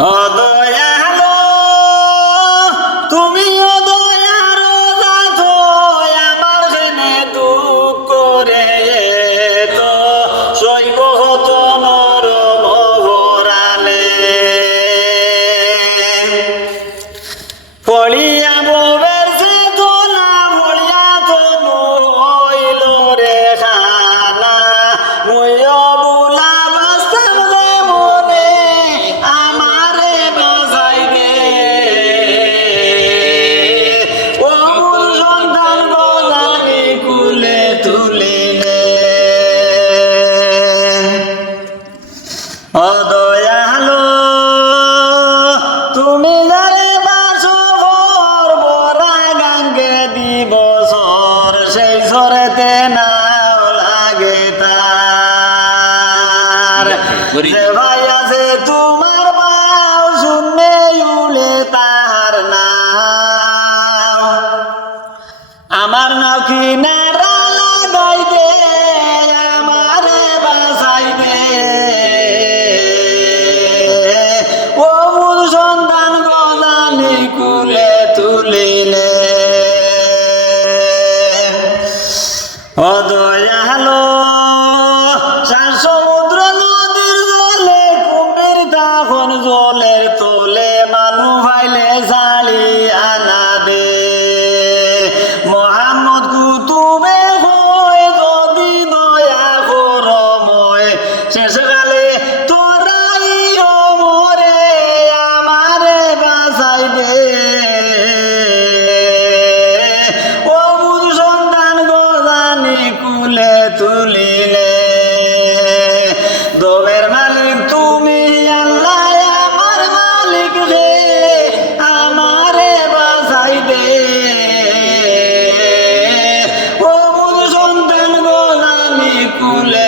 ও দয়ালো তুমি ও দয়ার রাত আমার জেনে দুঃখ করে তো সইব হতো নরম ভরালে ফলিয়া ববের চেতনা ভলিয়া তো নইল রে খানা ময়ো বুলা বাস্তব রে মনে আমারে বাসাই দে ও মূল সন্তান গজালি কুলে তুলিলে ও দয়ালো তুমি যারে বাসর বরা গাঙ্গে দিবসর সেই সরেতে নাও লাগে তার যে ভাই আছে তোমার বাউ শুনে উলে তার নাও আমার নাও কি নারা লাগাই দে আমারে বাসাই দে ও মূল সন্তান গজালি কুলে তুলিলে ও দয়ালো সার সমুদ্র নদীর জলে কুমির তখন জলের তোলে মানু ভাইলে জালি আনা দে মোহাম্মদ কুতুবে হয়ে যদি দয়া করময় শেষকালে তোরাই মরে আমারে বাসাই দে ও বুধ সন্তান গজানি কুলে তুলিলে দোবের মালিক তুমি আল্লাহ আমার মালিক রে আমারে বাসাই দে ও বুধ সন্তান গজানি কুলে